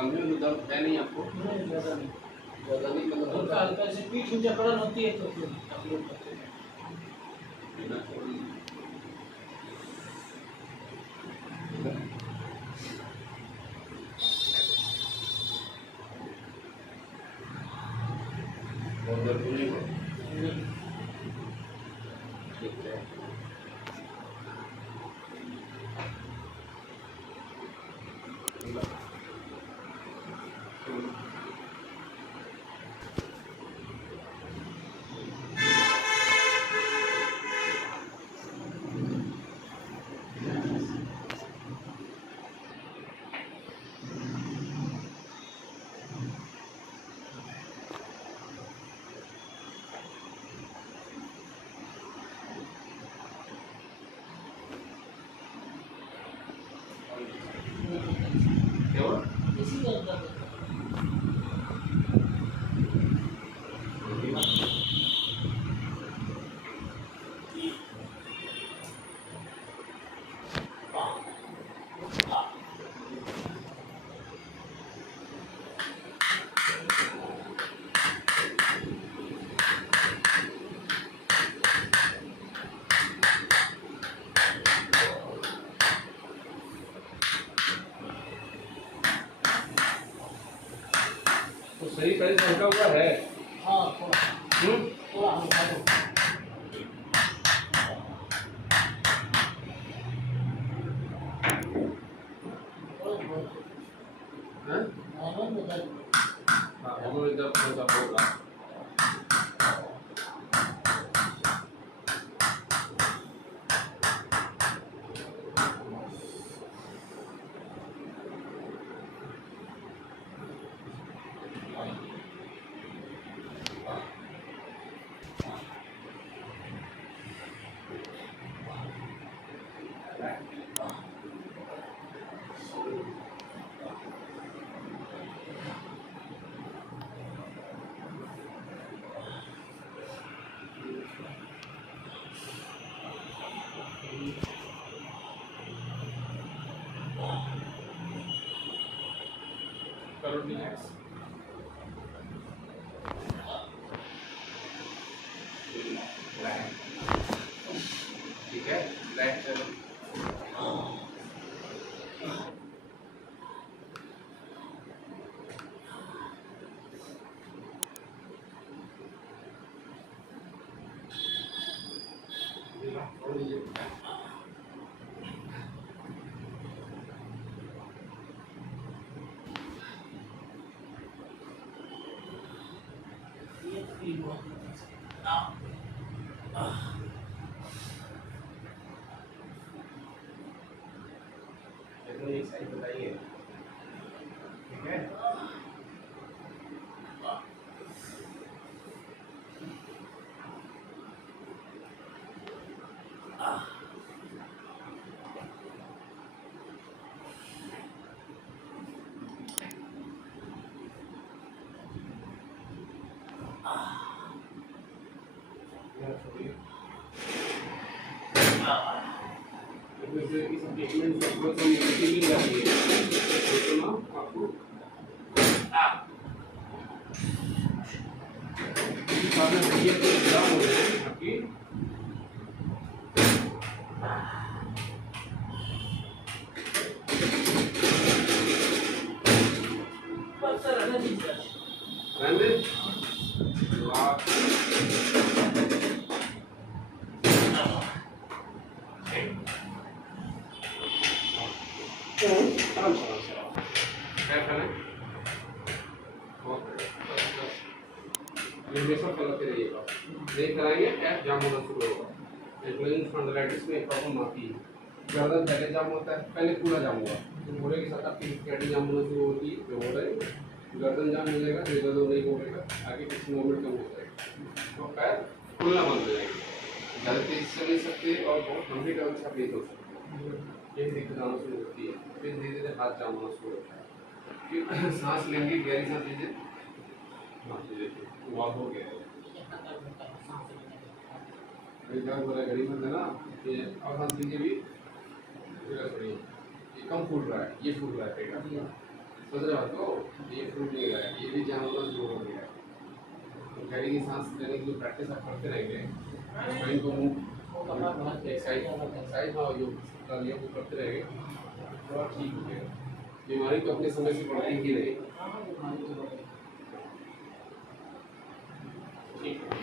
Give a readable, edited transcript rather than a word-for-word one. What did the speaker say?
कम में दर्द है नहीं आपको? नहीं, ज़्यादा नहीं। ज़्यादा नहीं मतलब हल्का हल्का से पीठ में जकड़न होती है तो फिर आप लोग करते हैं। बहुत दर्द नहीं हो? नहीं। ठीक है। क्या हुआ? इसी का दर्द है। तो सही पहले से हल्का हुआ है? हाँ, थोड़ा हल्का हो। हैं? आनंद दर्द। हाँ, हम इधर थोड़ा सा होगा। करो रिलैक्स। ठीक है, रिलैक्स चलो। ये फील हुआ। चलो एक साइड बताइए। ठीक है? इस ट्रीटमेंट से बहुत इम्यूनिटी मिल जाती है तो ना आपको सामने देखिए तो एग्जाम हो रहे हैं आपकी बस सर रहने दीजिए। रहने तो आप क्या करें सब गलत रहिएगा नहीं कराएंगे गैस जाम होना शुरू होगा एंक्लोजिंग स्पॉन्डिलाइटिस में एक प्रॉब्लम आती है गर्दन पहले जाम होता है पहले पूरा जाम हुआ तो घोड़े के साथ आपकी कैडी जाम होना शुरू होती है जो हो रहा है गर्दन जाम हो जाएगा तो दर्द नहीं होगा आगे किसी मोमेंट कम हो जाएगा तो पैर खुलना बंद हो जाएगा ज़्यादा तेज से नहीं सकते और बहुत लंबी टाइम से आप नहीं कर सकते यही दिक्कत आना शुरू होती है फिर धीरे धीरे हाथ जाम होना शुरू होता है फिर सांस लेंगे गहरी सांस लीजिए हाँ देखिए वॉक हो गया है क्या हो रहा है गरीब बंदा ना ये अब सांस लीजिए भी ये कम फूल रहा है ये फूल रहा है पेट समझ रहे हो तो ये फूल नहीं रहा है, ये भी जाम होना शुरू हो गया है। तो गहरी की सांस लेने की जो प्रैक्टिस आप करते रहेंगे, माइंड को मूव एक साइड हाँ जो कर लिया वो करते रहेंगे, थोड़ा ठीक हो जाएगा। बीमारी तो अपने समय से बढ़ती ही रहेगी। हाँ, बीमारी तो बढ़ेगी। ठीक है।